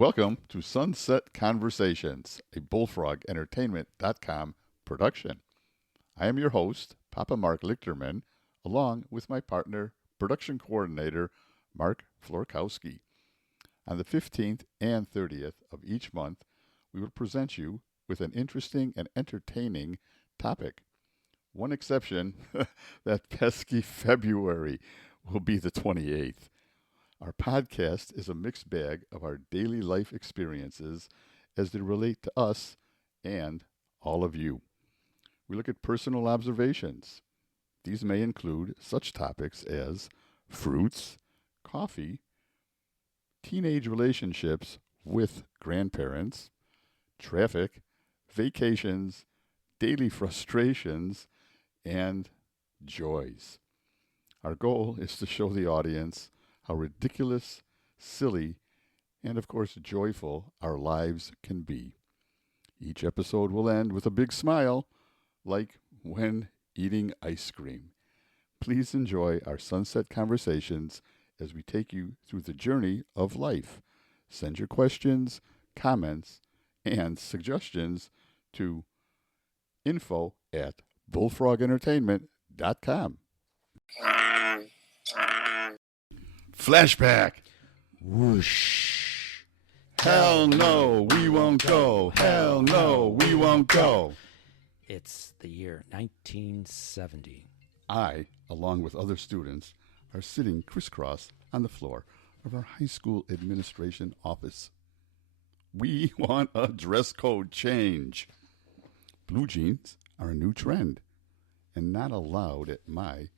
Welcome to Sunset Conversations, a bullfrogentertainment.com production. I am your host, Papa Mark Lichterman, along with my partner, production coordinator, Mark Florkowski. On the 15th and 30th of each month, we will present you with an interesting and entertaining topic. One exception, that pesky February will be the 28th. Our podcast is a mixed bag of our daily life experiences as they relate to us and all of you. We look at personal observations. These may include such topics as fruits, coffee, teenage relationships with grandparents, traffic, vacations, daily frustrations, and joys. Our goal is to show the audience how ridiculous, silly, and of course joyful our lives can be. Each episode will end with a big smile, like when eating ice cream. Please enjoy our sunset conversations as we take you through the journey of life. Send your questions, comments, and suggestions to info@bullfrogentertainment.com. Flashback. Whoosh. Hell no, we won't go. Hell no, we won't go. It's the year 1970. I, along with other students, are sitting crisscross on the floor of our high school administration office. We want a dress code change. Blue jeans are a new trend and not allowed at my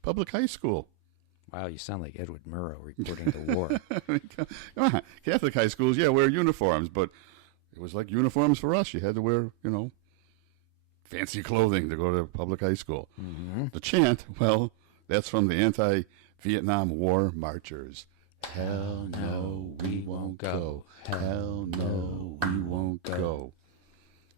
public high school. Wow, you sound like Edward Murrow reporting the war. Come on. Catholic high schools, wear uniforms, but it was like uniforms for us. You had to wear, fancy clothing to go to public high school. Mm-hmm. The chant, well, that's from the anti-Viet Nam War marchers. Hell no, we won't go. Hell no, we won't go.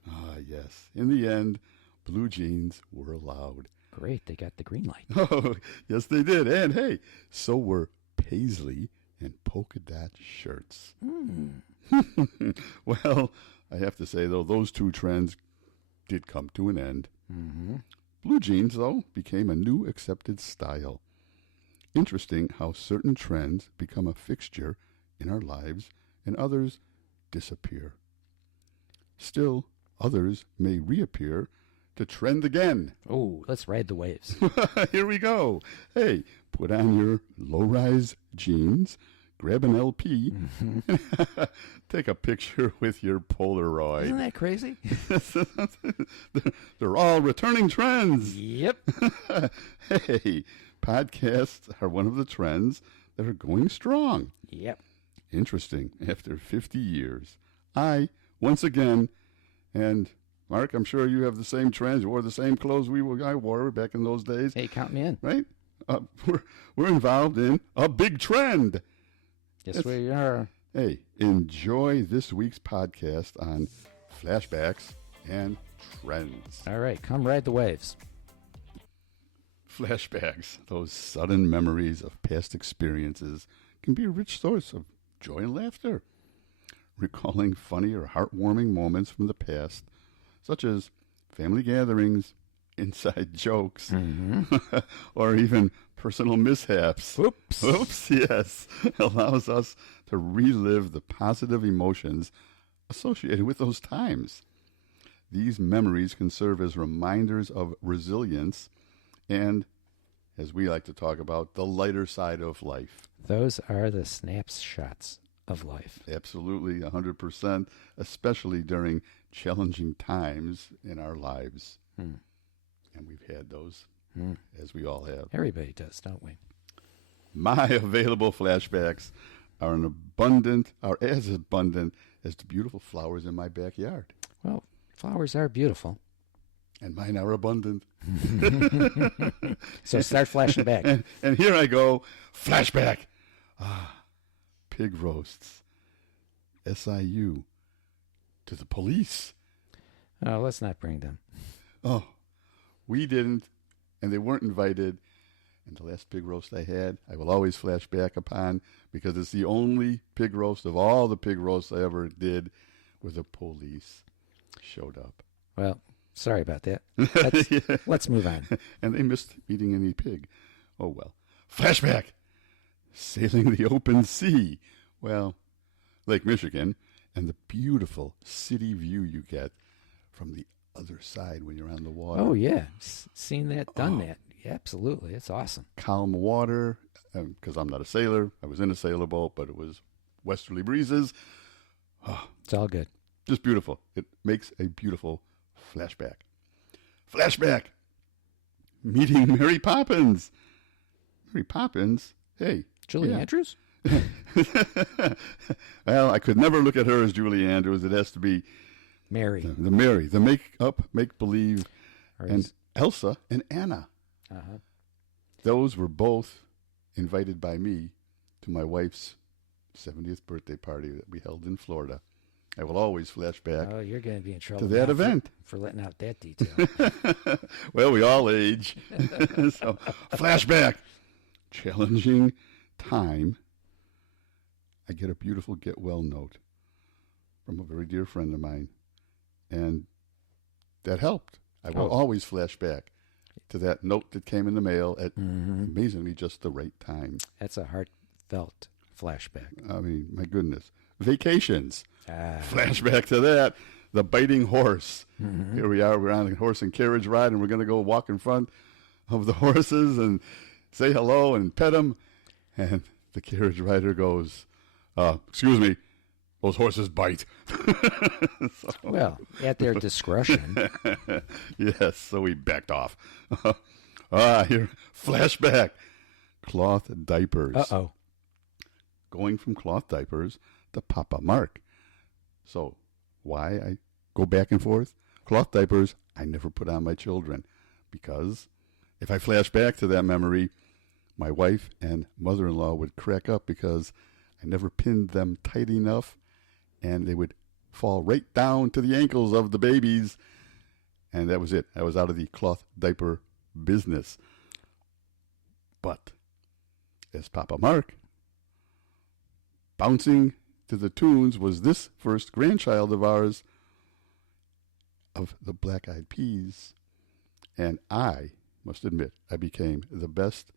Ah, yes. In the end, blue jeans were allowed. Great, they got the green light. Oh, yes, they did. And hey, so were paisley and polka dot shirts. Well, I have to say, though, those two trends did come to an end. Mm-hmm. Blue jeans, though, became a new accepted style. Interesting how certain trends become a fixture in our lives and others disappear. Still, others may reappear to trend again. Oh, let's ride the waves. Here we go. Hey, put on your low-rise jeans, grab an LP, take a picture with your Polaroid. Isn't that crazy? They're all returning trends. Yep. Hey, podcasts are one of the trends that are going strong. Yep. Interesting. After 50 years, I, once again, and Mark, I'm sure you have the same trends. You wore the same clothes I wore back in those days. Hey, count me in. Right? We're involved in a big trend. Yes, we are. Hey, enjoy this week's podcast on Flashbacks and Trends. All right, come ride the waves. Flashbacks, those sudden memories of past experiences, can be a rich source of joy and laughter. Recalling funny or heartwarming moments from the past, such as family gatherings, inside jokes, or even personal mishaps. Oops, yes, allows us to relive the positive emotions associated with those times. These memories can serve as reminders of resilience and, as we like to talk about, the lighter side of life. Those are the snapshots of life. Absolutely, 100%, especially during challenging times in our lives. And we've had those, as we all have. Everybody does, don't we? My available flashbacks are as abundant as the beautiful flowers in my backyard. Well, flowers are beautiful. And mine are abundant. So start flashing back. And here I go, flashback. Pig roasts. SIU. To the police. Oh, let's not bring them. Oh, we didn't, and they weren't invited, And the last pig roast I had, I will always flash back upon because it's the only pig roast of all the pig roasts I ever did where the police showed up. Well, sorry about that. Yeah. Let's move on. And they missed eating any pig. Oh, well. Flashback! Sailing the open sea. Well, Lake Michigan and the beautiful city view you get from the other side when you're on the water. Oh, yeah. Seen that, done that. Yeah, absolutely. It's awesome. Calm water, because I'm not a sailor. I was in a sailboat, but it was westerly breezes. Oh, It's all good. just beautiful. It makes a beautiful flashback. Flashback! Meeting Mary Poppins. Mary Poppins? Hey. Julie yeah. Andrews? Well, I could never look at her as Julie Andrews. It has to be Mary. the Mary, the make-up, make-believe, Or and is- Elsa and Anna. uh-huh. Those were both invited by me to my wife's 70th birthday party that we held in Florida. I will always flash back Oh, you're going to be in trouble to that now event. for letting out that detail. Well, we all age. So, flashback. Challenging time. I get a beautiful get well note from a very dear friend of mine. And that helped. I will always flash back to that note that came in the mail at amazingly just the right time. That's a heartfelt flashback. I mean, my goodness. Vacations. Ah. Flashback to that. The biting horse. Here we are. We're on a horse and carriage ride, and we're going to go walk in front of the horses and say hello and pet them. And the carriage rider goes, excuse me, those horses bite. So, Well, at their discretion. yes, so we backed off. Here, flashback. Cloth diapers. Uh-oh. Going from cloth diapers to Papa Mark. So, why I go back and forth? Cloth diapers I never put on my children because if I flash back to that memory, my wife and mother-in-law would crack up because I never pinned them tight enough and they would fall right down to the ankles of the babies. And that was it. I was out of the cloth diaper business. But as Papa Mark, bouncing to the tunes was this first grandchild of ours of the Black Eyed Peas. And I must admit, I became the best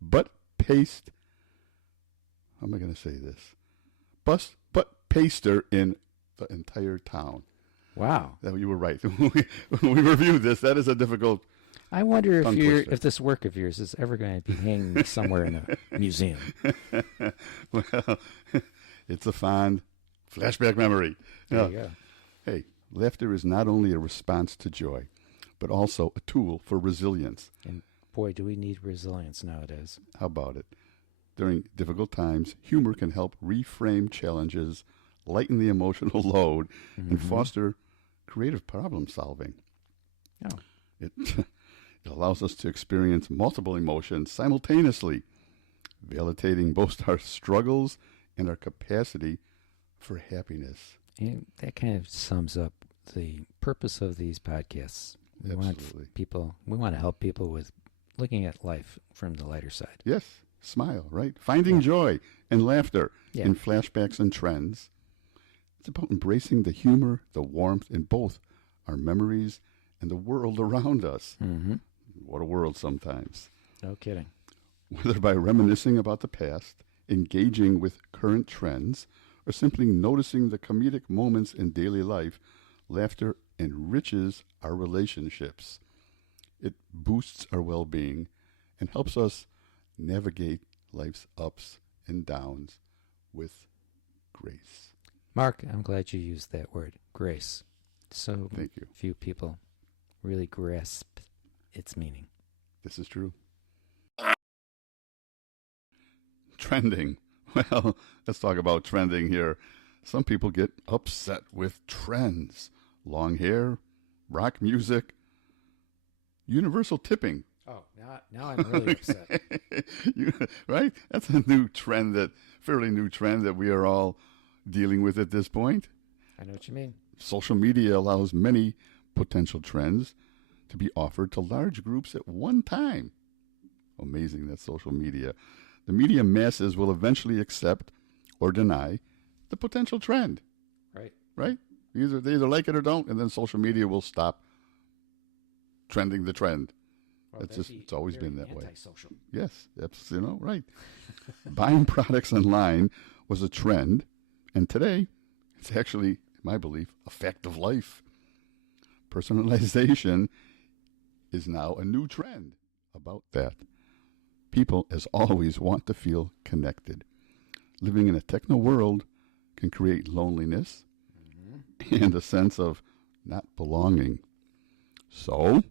butt paste, how am I going to say this? Butt paster in the entire town. Wow. That you were right. When we reviewed this, that is a difficult I wonder tongue if twister. if this work of yours is ever going to be hanging somewhere in a museum. Well, it's a fond flashback memory. There you go. Hey, laughter is not only a response to joy, but also a tool for resilience. And boy, do we need resilience nowadays. How about it? During difficult times, humor can help reframe challenges, lighten the emotional load, and foster creative problem solving. Oh. It allows us to experience multiple emotions simultaneously, validating both our struggles and our capacity for happiness. And that kind of sums up the purpose of these podcasts. We Absolutely. we want to help people with looking at life from the lighter side. Yes, smile, right? Finding joy and laughter Yeah. in flashbacks and trends. It's about embracing the humor, the warmth in both our memories and the world around us. Mm-hmm. What a world sometimes. No kidding. Whether by reminiscing about the past, engaging with current trends, or simply noticing the comedic moments in daily life, laughter enriches our relationships. It boosts our well-being and helps us navigate life's ups and downs with grace. Mark, I'm glad you used that word, grace. So Thank you. few people really grasp its meaning. This is true. Trending. Well, let's talk about trending here. Some people get upset with trends. Long hair, rock music, universal tipping. Oh, now I'm really upset. Right? That's a new trend, fairly new trend that we are all dealing with at this point. I know what you mean. Social media allows many potential trends to be offered to large groups at one time. amazing that social media. The media masses will eventually accept or deny the potential trend. Right. Right? They either like it or don't, and then social media will stop trending the trend. Well, It's always been that way. Antisocial. Yes, that's, right. Buying products online was a trend, and today it's actually, in my belief, a fact of life. Personalization is now a new trend about that. People, as always, want to feel connected. Living in a techno world can create loneliness and a sense of not belonging. So,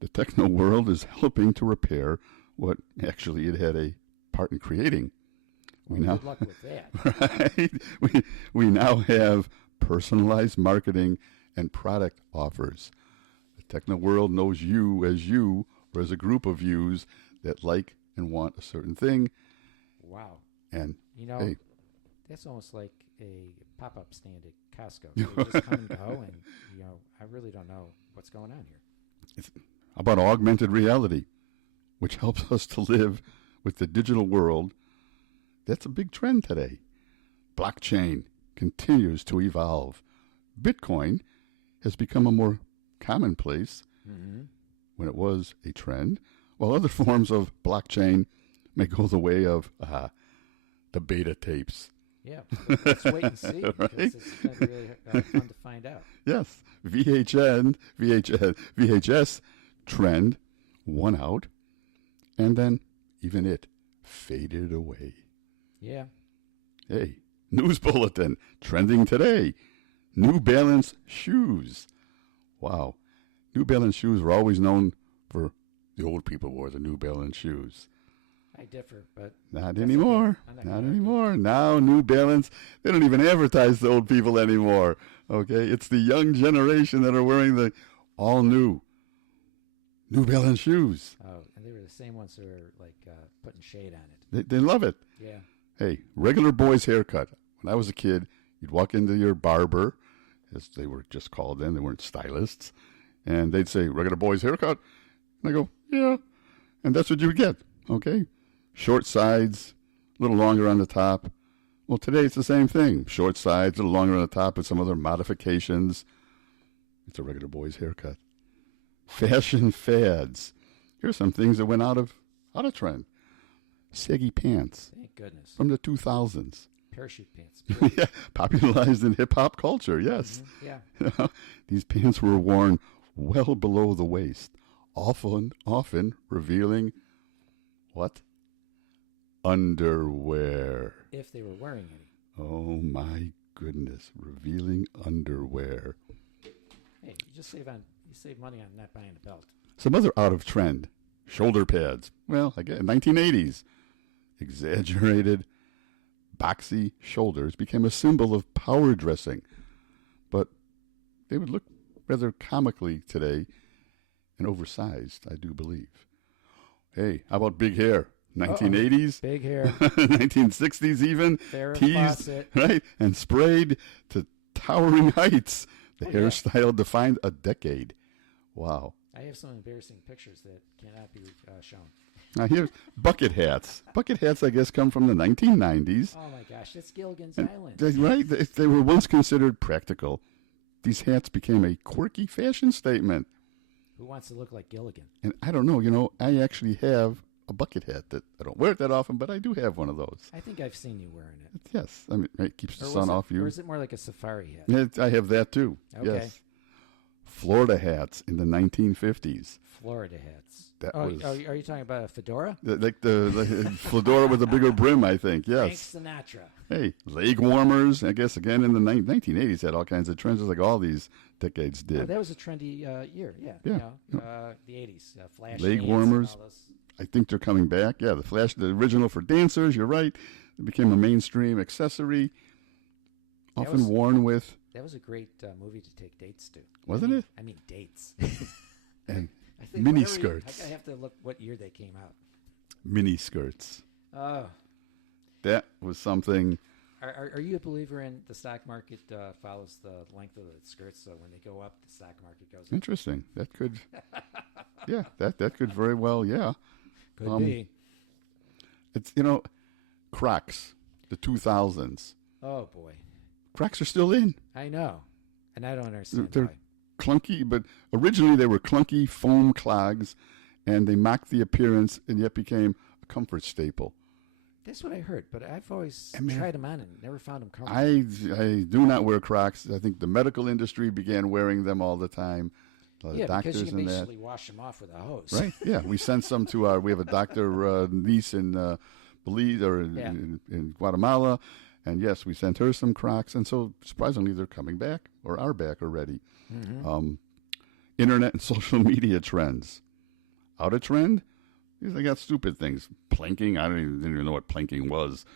the techno world is helping to repair what actually it had a part in creating. Good luck with that. Right? We now have personalized marketing and product offers. The techno world knows you or as a group of yous that like and want a certain thing. Wow. And hey, that's almost like a pop-up stand at Costco. They just come and go, and I really don't know what's going on here. How about augmented reality, which helps us to live with the digital world? That's a big trend today. Blockchain continues to evolve. Bitcoin has become a more commonplace when it was a trend, while other forms of blockchain may go the way of the beta tapes. Yeah, let's wait and see. Right? It's going to be really fun to find out. Yes, VHS trend won out, and then even it faded away. Yeah. Hey, news bulletin trending today. New Balance shoes. Wow. New Balance shoes were always known for the old people wore the New Balance shoes. I differ, but not anymore. Okay. Not anymore. Now New Balance, they don't even advertise the old people anymore. Okay, it's the young generation that are wearing the all new New Balance shoes. Oh, and they were the same ones who were like putting shade on it. They love it. Yeah. Hey, regular boy's haircut. When I was a kid, you'd walk into your barber, as they were just called then. They weren't stylists, and they'd say, "Regular boy's haircut." And I go, "Yeah," and that's what you would get. Okay. Short sides, a little longer on the top. Well, today it's the same thing. Short sides, a little longer on the top with some other modifications. It's a regular boy's haircut. Fashion fads. Here's some things that went out of trend. Saggy pants. Thank goodness. From the 2000s. Parachute pants. Yeah, popularized in hip-hop culture, yes. Mm-hmm. Yeah. These pants were worn well below the waist, often revealing what? Underwear. If they were wearing any. Oh my goodness, revealing underwear. Hey, you save money on not buying a belt. Some other out of trend. Shoulder pads. Well, again, 1980s. Exaggerated, boxy shoulders became a symbol of power dressing. But they would look rather comically today and oversized, I do believe. Hey, how about big hair? 1980s, big hair, 1960s even, teased, right, and sprayed to towering heights. The hairstyle defined a decade. Wow. I have some embarrassing pictures that cannot be shown. Now here's bucket hats. Bucket hats, I guess, come from the 1990s. Oh my gosh, that's Gilligan's Island. Right, they were once considered practical. These hats became a quirky fashion statement. Who wants to look like Gilligan? And I don't know, I actually have a bucket hat that I don't wear it that often, but I do have one of those. I think I've seen you wearing it. Yes, I mean, it keeps the sun off you. Or is it more like a safari hat? Yeah, I have that too. Okay. Yes. Florida hats in the 1950s. Florida hats. Are you talking about a fedora? Like the fedora with a bigger brim, I think. Yes. Frank Sinatra. Hey, leg warmers. I guess again in the 1980s had all kinds of trends, just like all these decades did. Oh, that was a trendy year. Yeah. Yeah. The 80s. Flash leg warmers. I think they're coming back. Yeah, the original for dancers. You're right. It became a mainstream accessory, often worn with. That was a great movie to take dates to. Wasn't it? I mean, dates. And I think mini skirts. I have to look what year they came out. Mini skirts. Oh. That was something. Are you a believer in the stock market follows the length of the skirts? So when they go up, the stock market goes up. Interesting. That could. Yeah, that could very well. Yeah. Could be. It's, Crocs, the 2000s. Oh, boy. Crocs are still in. I know. And I don't understand They're why. clunky, but originally they were clunky foam clogs, and they mocked the appearance and yet became a comfort staple. That's what I heard, but I've always man, tried them on and never found them comfortable. I do not wear Crocs. I think the medical industry began wearing them all the time. A lot of doctors because you can and that. basically wash them off with a hose. Right? Yeah, we sent some to we have a doctor niece in Belize or in Guatemala, and yes, we sent her some Crocs, and so surprisingly, they're coming back or are back already. Mm-hmm. Internet and social media trends. Out of trend? Because I got stupid things. Planking. I didn't even know what planking was.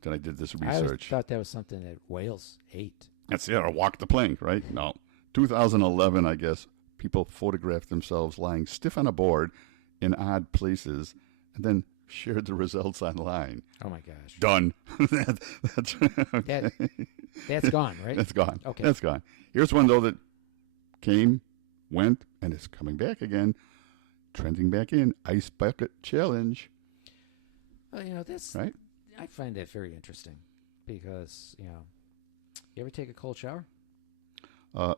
Then I did this research. I thought that was something that whales ate. That's it. Or walk the plank, right? No. 2011, I guess, people photographed themselves lying stiff on a board in odd places and then shared the results online. Oh, my gosh. Done. That's gone, right? That's gone. Okay. That's gone. Here's one, though, that came, went, and is coming back again. Trending back in. Ice Bucket Challenge. Well, that's... Right? I find that very interesting because, you ever take a cold shower?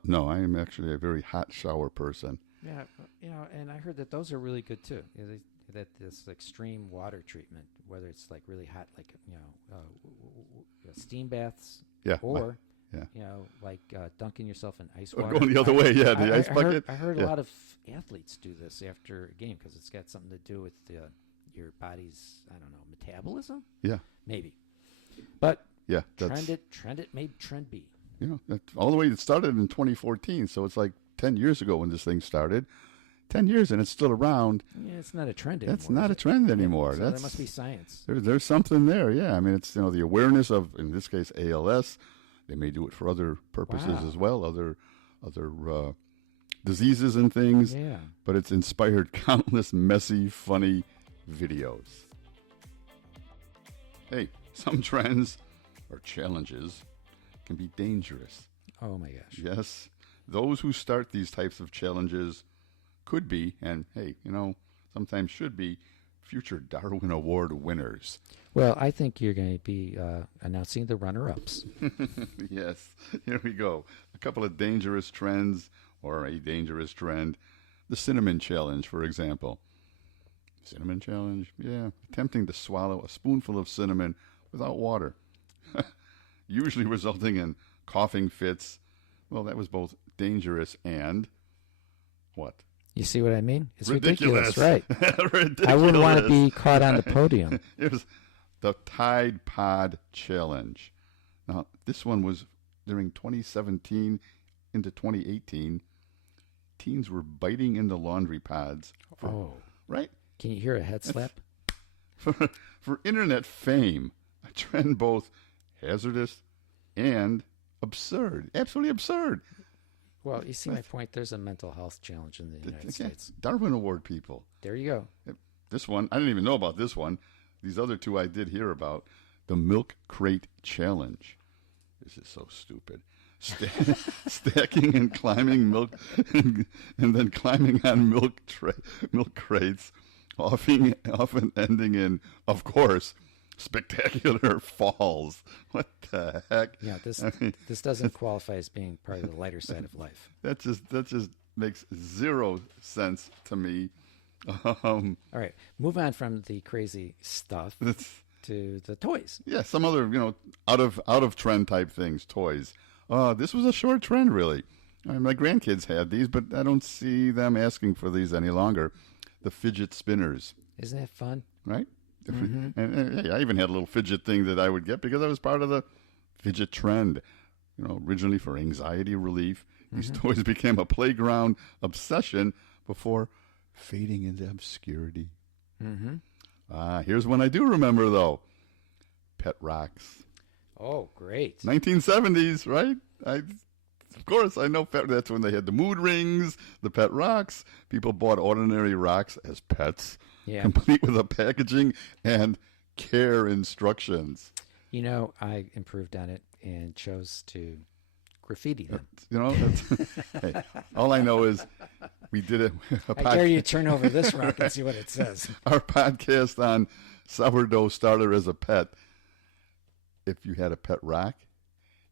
No, I am actually a very hot shower person. Yeah, and I heard that those are really good too. That this extreme water treatment, whether it's like really hot, like steam baths, Yeah. or Yeah. like dunking yourself in ice Or water. going the other way, yeah, the ice bucket. I heard Yeah. a lot of athletes do this after a game because it's got something to do with your body's, I don't know, metabolism. Yeah. Maybe, but Yeah. That's, trend it made trend be. all the way it started in 2014, so it's like 10 years ago when this thing started. 10 years and it's still around. Yeah, it's not a trend anymore. That's not a trend anymore. So That's, that must be science. There's something there, yeah. I mean, it's, the awareness of, in this case, ALS. They may do it for other purposes as well, other diseases and things. Yeah. But it's inspired countless messy, funny videos. Hey, some trends or challenges can be dangerous. Oh, my gosh. Yes, those who start these types of challenges could be, and hey, sometimes should be, future Darwin Award winners. Well, I think you're going to be announcing the runner-ups. Yes, here we go. A couple of dangerous trends, or a dangerous trend. The cinnamon challenge, for example. Cinnamon challenge? Yeah, attempting to swallow a spoonful of cinnamon without water. Usually resulting in coughing fits. Well, that was both dangerous and what? You see what I mean? It's ridiculous, right? Ridiculous. I wouldn't want to be caught on the podium. Here's the Tide Pod Challenge. Now, this one was during 2017 into 2018. Teens were biting into laundry pods. Right? Can you hear a head slap? For internet fame, a trend both hazardous and absurd. Absolutely absurd. Well, you see my point. There's a mental health challenge in the United States. Darwin Award people. There you go. This one, I didn't even know about this one. These other two I did hear about. The Milk Crate Challenge. This is so stupid. Stacking and climbing milk, and then climbing on milk crates, often ending in, of course, spectacular falls. What the heck? Yeah, this doesn't qualify as being part of the lighter side of life. That just makes zero sense to me. All right, move on from the crazy stuff to the toys. Yeah, some other out of trend type things, toys. This was a short trend, really. My grandkids had these, but I don't see them asking for these any longer. The fidget spinners. Isn't that fun? Right? Mm-hmm. And I even had a little fidget thing that I would get because I was part of the fidget trend. Originally for anxiety relief. These toys became a playground obsession before fading into obscurity. Here's one I do remember, though. Pet rocks. Oh, great. 1970s, right? Of course, I know that's when they had the mood rings, the pet rocks. People bought ordinary rocks as pets, complete with a packaging and care instructions. I improved on it and chose to graffiti them. Hey, all I know is We did it. I dare you turn over this rock and see what it says. Our podcast on sourdough starter as a pet. If you had a pet rock,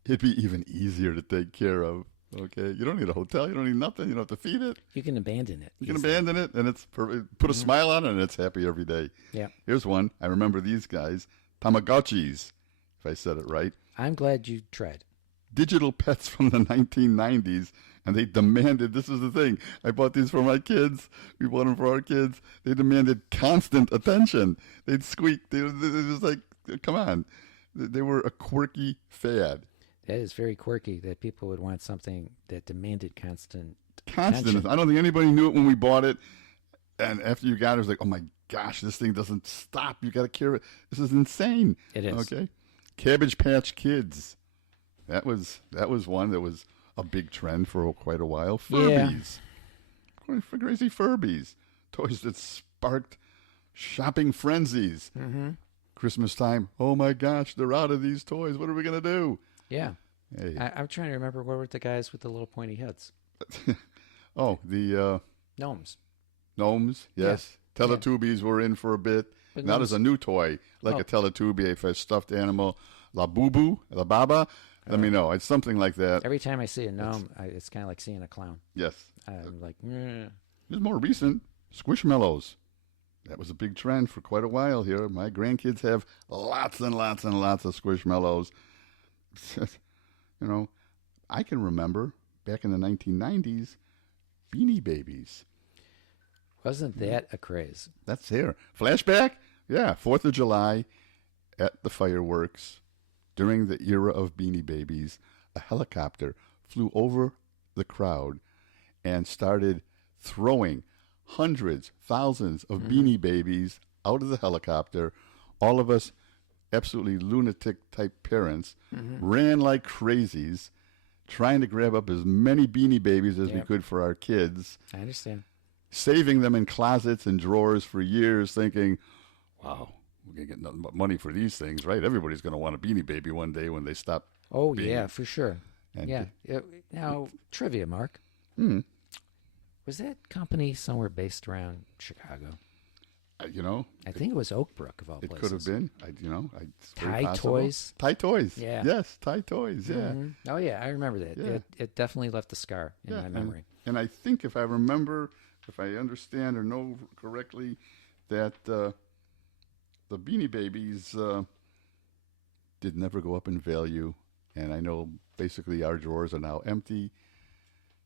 it'd be even easier to take care of. Okay, you don't need a hotel. You don't need nothing. You don't have to feed it. You can abandon it. You can abandon it, and it's put a smile on it, and it's happy every day. Yeah. Here's one. I remember these guys, Tamagotchis, if I said it right. I'm glad you tried. Digital pets from the 1990s, and they demanded. This is the thing. I bought these for my kids. We bought them for our kids. They demanded constant attention. They'd squeak. They was like, come on. They were a quirky fad. That is very quirky that people would want something that demanded constant attention. I don't think anybody knew it when we bought it. And after you got it, it was like, oh my gosh, this thing doesn't stop. You got to carry it. This is insane. It is. Okay. Cabbage Patch Kids. That was one that was a big trend for quite a while. Furbies. Yeah. Crazy Furbies. Toys that sparked shopping frenzies. Mm-hmm. Christmas time. Oh my gosh, they're out of these toys. What are we going to do? Yeah. Hey. I'm trying to remember, what were the guys with the little pointy heads? Oh, the Gnomes. Gnomes, yes. Yeah. Teletubbies were in for a bit. But now there's a new toy, like a Teletubby, if a stuffed animal, La Boo, La Baba. Let me know. It's something like that. Every time I see a gnome, it's kind of like seeing a clown. Yes. I'm like, There's more recent, Squishmallows. That was a big trend for quite a while here. My grandkids have lots and lots and lots of Squishmallows. You know, I can remember back in the 1990s, Beanie Babies. Wasn't that a craze? That's here. Flashback? Yeah, 4th of July at the fireworks. During the era of Beanie Babies, a helicopter flew over the crowd and started throwing hundreds, thousands of Beanie Babies out of the helicopter. All of us, absolutely lunatic-type parents, ran like crazies, trying to grab up as many Beanie Babies as we could for our kids. I understand. Saving them in closets and drawers for years, thinking, wow, we're going to get nothing but money for these things, right? Everybody's going to want a Beanie Baby one day when they stop. Oh, yeah, for sure. And now, trivia, Mark. Was that company somewhere based around Chicago? I think it was Oak Brook, of all places. It could have been. Tie Toys? Tie Toys. Yeah. Yes, Tie Toys, yeah. Mm-hmm. Oh, yeah, I remember that. Yeah. It definitely left a scar in my memory. And I think if I understand or know correctly, that the Beanie Babies did never go up in value. And I know basically our drawers are now empty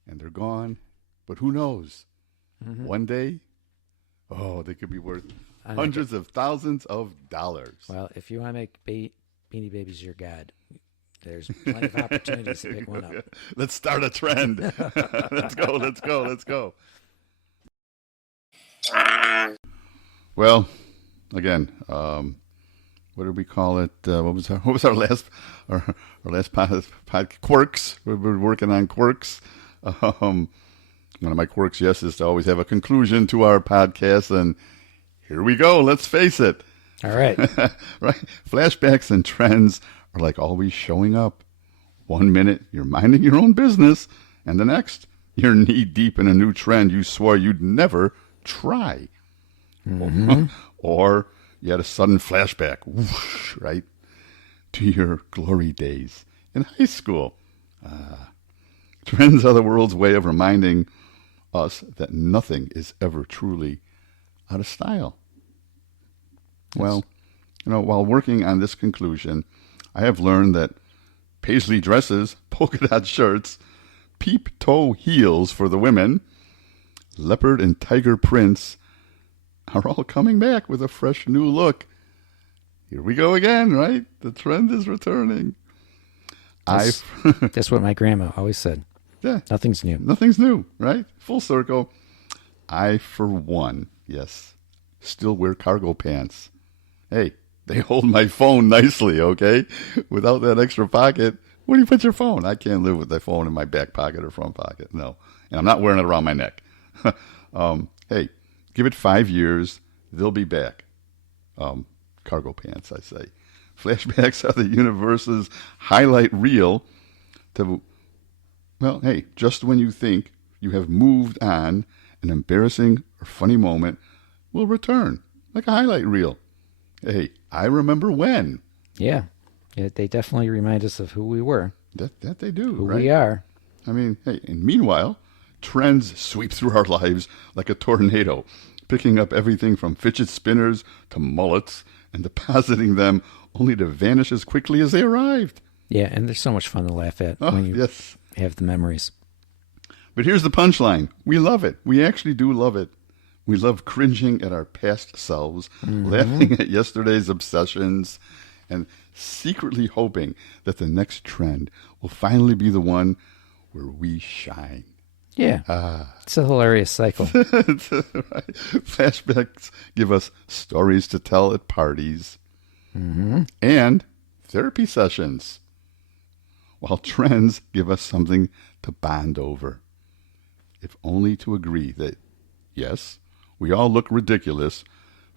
and they're gone. But who knows? One day, they could be worth hundreds of thousands of dollars. Well, if you want to make Beanie Babies your god, there's plenty of opportunities to pick one up. Let's start a trend. Let's go. Well, again, what did we call it? What was our last pod? Quirks. We're working on quirks. One of my quirks, yes, is to always have a conclusion to our podcast, and here we go. Let's face it. All right. Right. Flashbacks and trends are like always showing up. 1 minute, you're minding your own business, and the next, you're knee-deep in a new trend you swore you'd never try. Or you had a sudden flashback, whoosh, right, to your glory days in high school. Trends are the world's way of reminding us that nothing is ever truly out of style. Yes. Well, while working on this conclusion, I have learned that paisley dresses, polka dot shirts, peep-toe heels for the women, leopard and tiger prints are all coming back with a fresh new look. Here we go again, right? The trend is returning. That's what my grandma always said. Yeah. Nothing's new. Nothing's new, right? Full circle. I, for one, yes, still wear cargo pants. Hey, they hold my phone nicely, okay? Without that extra pocket, where do you put your phone? I can't live with the phone in my back pocket or front pocket. No. And I'm not wearing it around my neck. Hey, give it 5 years. They'll be back. Cargo pants, I say. Flashbacks are the universe's highlight reel to, just when you think you have moved on an embarrassing or funny moment will return, like a highlight reel. Hey, I remember when. Yeah. They definitely remind us of who we were. That they do, Who right? we are. I mean, hey, and meanwhile, trends sweep through our lives like a tornado, picking up everything from fidget spinners to mullets and depositing them only to vanish as quickly as they arrived. Yeah, and they're so much fun to laugh at Oh, when you yes. have the memories. But here's the punchline. We love it. We actually do love it. We love cringing at our past selves, laughing at yesterday's obsessions, and secretly hoping that the next trend will finally be the one where we shine. Yeah. It's a hilarious cycle. Right. Flashbacks give us stories to tell at parties and therapy sessions, while trends give us something to bond over, if only to agree that, yes, we all look ridiculous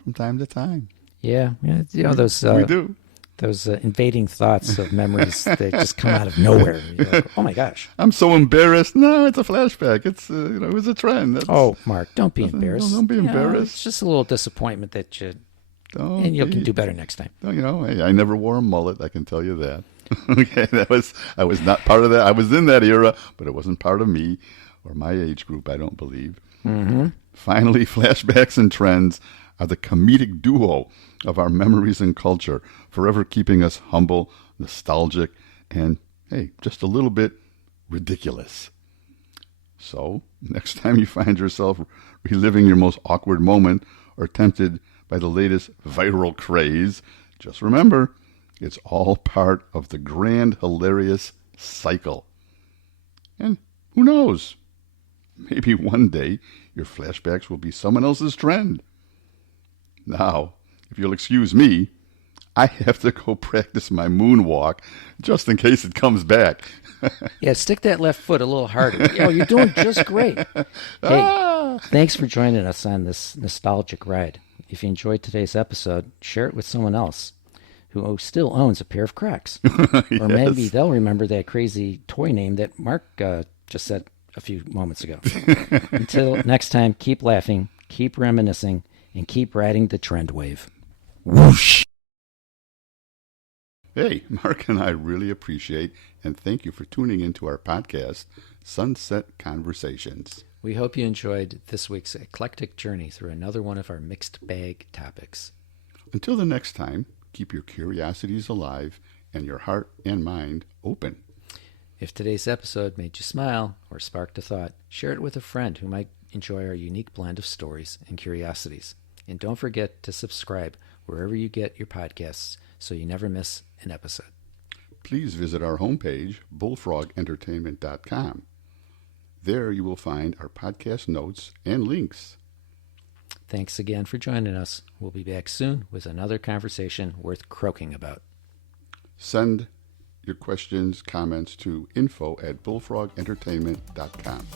from time to time. Yeah. Those We do. those invading thoughts of memories that just come out of nowhere. You're like, oh my gosh. I'm so embarrassed. No, it's a flashback. It's it was a trend. Oh, Mark, don't be embarrassed. Don't be embarrassed. It's just a little disappointment that you Don't and you be- can do better next time. Hey, I never wore a mullet. I can tell you that. Okay, I was not part of that. I was in that era, but it wasn't part of me or my age group. I don't believe. Finally, flashbacks and trends are the comedic duo of our memories and culture, forever keeping us humble, nostalgic, and, hey, just a little bit ridiculous. So, next time you find yourself reliving your most awkward moment or tempted by the latest viral craze, just remember, it's all part of the grand, hilarious cycle. And who knows? Maybe one day your flashbacks will be someone else's trend. Now, if you'll excuse me, I have to go practice my moonwalk just in case it comes back. Yeah, stick that left foot a little harder. Oh, you're doing just great. Hey, thanks for joining us on this nostalgic ride. If you enjoyed today's episode, share it with someone else who still owns a pair of Crocs. Or maybe they'll remember that crazy toy name that Mark just said a few moments ago. Until next time, keep laughing, keep reminiscing, and keep riding the trend wave. Whoosh! Hey, Mark and I really appreciate and thank you for tuning into our podcast, Sunset Conversations. We hope you enjoyed this week's eclectic journey through another one of our mixed bag topics. Until the next time, keep your curiosities alive and your heart and mind open. If today's episode made you smile or sparked a thought, share it with a friend who might enjoy our unique blend of stories and curiosities. And don't forget to subscribe wherever you get your podcasts so you never miss an episode. Please visit our homepage, bullfrogentertainment.com. There you will find our podcast notes and links. Thanks again for joining us. We'll be back soon with another conversation worth croaking about. Send your questions, comments to info@bullfrogentertainment.com.